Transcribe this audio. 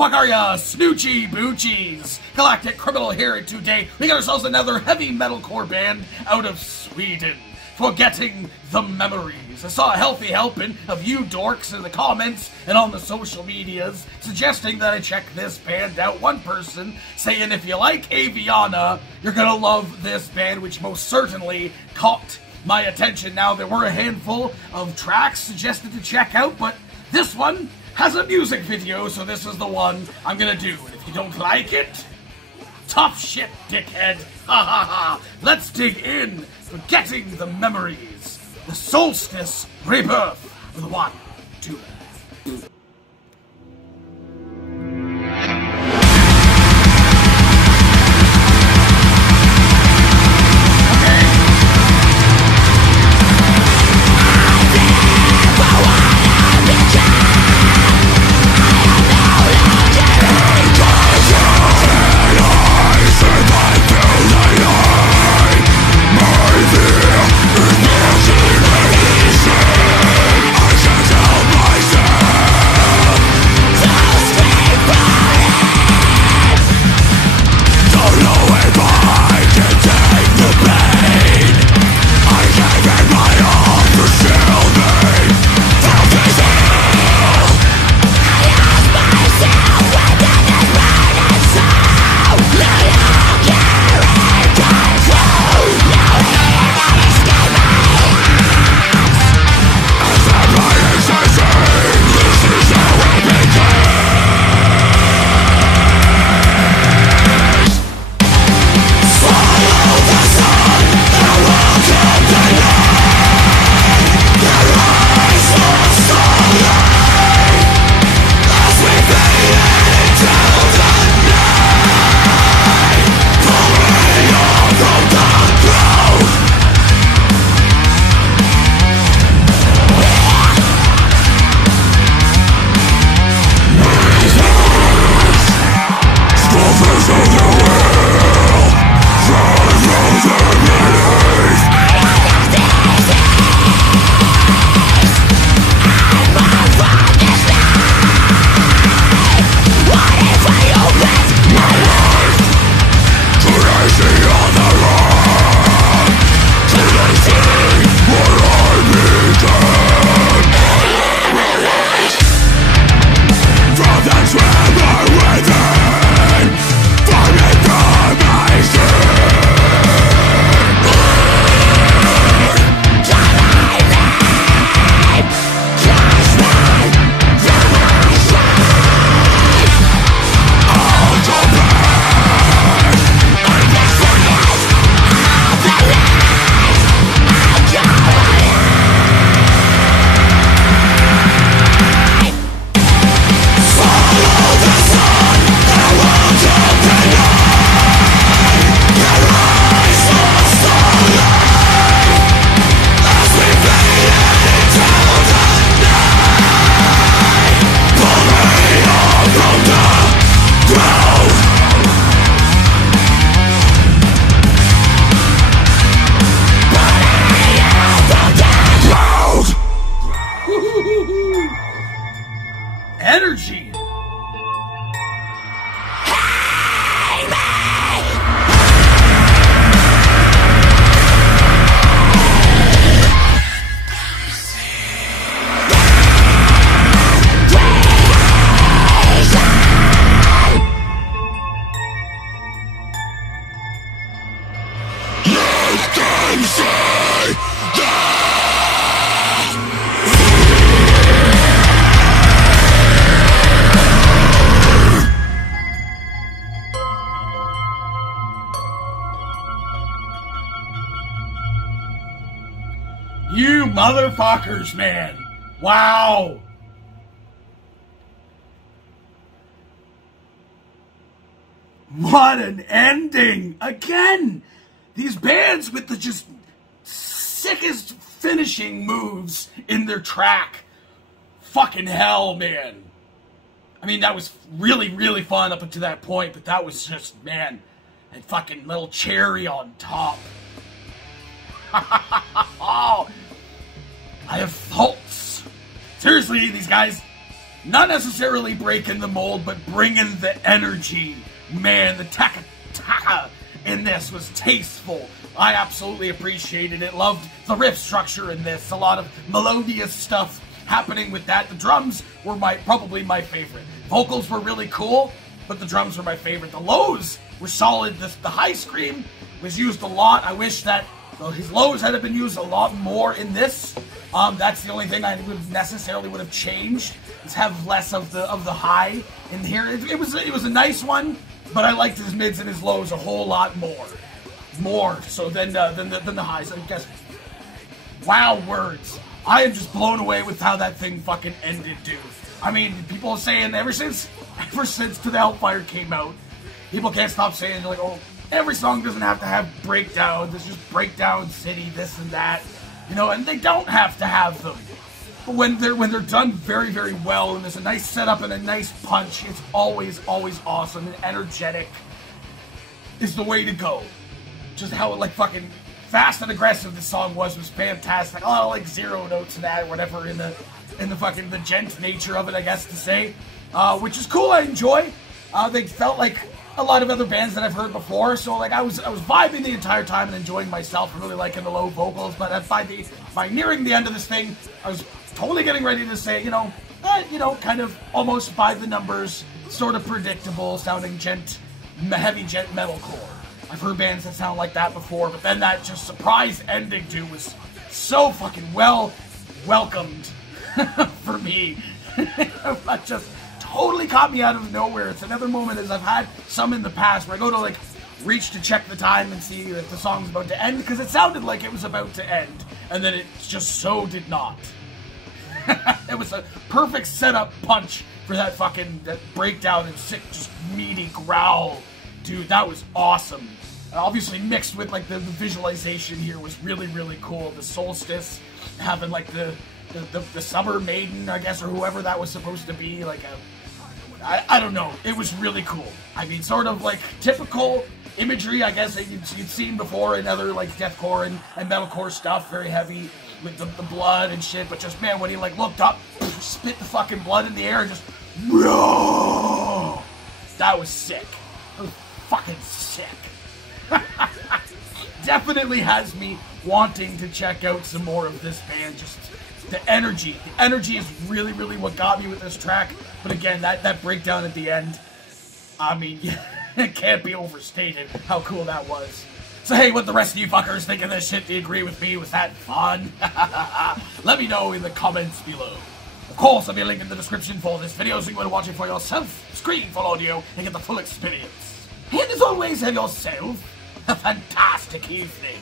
fuck are ya, Snoochie Boochies? Galactic Criminal here, and today we got ourselves another heavy metalcore band out of Sweden. Forgetting the memories. I saw a healthy helping of you dorks in the comments and on the social medias suggesting that I check this band out. One person saying if you like Aviana, you're gonna love this band, which most certainly caught my attention. Now, there were a handful of tracks suggested to check out, but this one has a music video, so this is the one I'm gonna do. And if you don't like it, tough shit, dickhead. Ha ha ha. Let's dig in. Forgetting the memories. The Solstice Rebirth with 1, 2, 3. Energy! You motherfuckers, man. Wow. What an ending. Again, these bands with the just sickest finishing moves in their track. Fucking hell, man. I mean, that was really, really fun up until that point, but that was just, man, a fucking little cherry on top. Oh, I have faults. Seriously, these guys, Not necessarily breaking the mold, but bringing the energy. Man, the taka-taka in this was tasteful. I absolutely appreciated it. Loved the riff structure in this. A lot of melodious stuff happening with that. The drums were probably my favorite. Vocals were really cool, but the drums were my favorite. The lows were solid. The high scream was used a lot. I wish that his lows had been used a lot more in this. That's the only thing I would have changed, is have less of the high in here. It was a nice one, but I liked his mids and his lows a whole lot more so than the highs. I guess. Wow, words. I am just blown away with how that thing fucking ended, dude. I mean, people are saying ever since To the Hellfire came out, people can't stop saying, like, oh, every song doesn't have to have breakdowns. It's just breakdown city, this and that, you know, and they don't have to have them. But when they're done very, very well, and there's a nice setup and a nice punch, it's always awesome and energetic. Is the way to go. Just how like fucking fast and aggressive the song was fantastic. A lot of like zero notes and that, whatever, in the fucking the gent nature of it, I guess to say, which is cool. I enjoy. They felt like a lot of other bands that I've heard before, so like I was vibing the entire time and enjoying myself, and really liking the low vocals. But by nearing the end of this thing, I was totally getting ready to say, you know, kind of almost by the numbers, sort of predictable sounding heavy gent metalcore. I've heard bands that sound like that before, but then that just surprise ending to was so fucking well welcomed for me. That just totally caught me out of nowhere. It's another moment, as I've had some in the past, where I go to like reach to check the time and see if the song's about to end, because it sounded like it was about to end, and then it just so did not. It was a perfect setup punch for that breakdown and sick, just meaty growl. Dude, that was awesome. Obviously mixed with like the visualization here was really, really cool. The Solstice having like the summer maiden, I guess, or whoever that was supposed to be, like I don't know. It was really cool. I mean, sort of like typical imagery, I guess, that you'd seen before in other like deathcore and metalcore stuff. Very heavy with the blood and shit. But just, man, when he like looked up, spit the fucking blood in the air, and just, that was sick. That was fucking sick. Definitely has me wanting to check out some more of this band. Just the energy is really, really what got me with this track. But again, that breakdown at the end, I mean, it can't be overstated how cool that was. So hey, what the rest of you fuckers think of this shit? Do you agree with me? Was that fun? Let me know in the comments below. Of course, I'll be a link in the description for this video, so you can watch it for yourself, screen full audio, and get the full experience. And as always, have yourself a fantastic evening.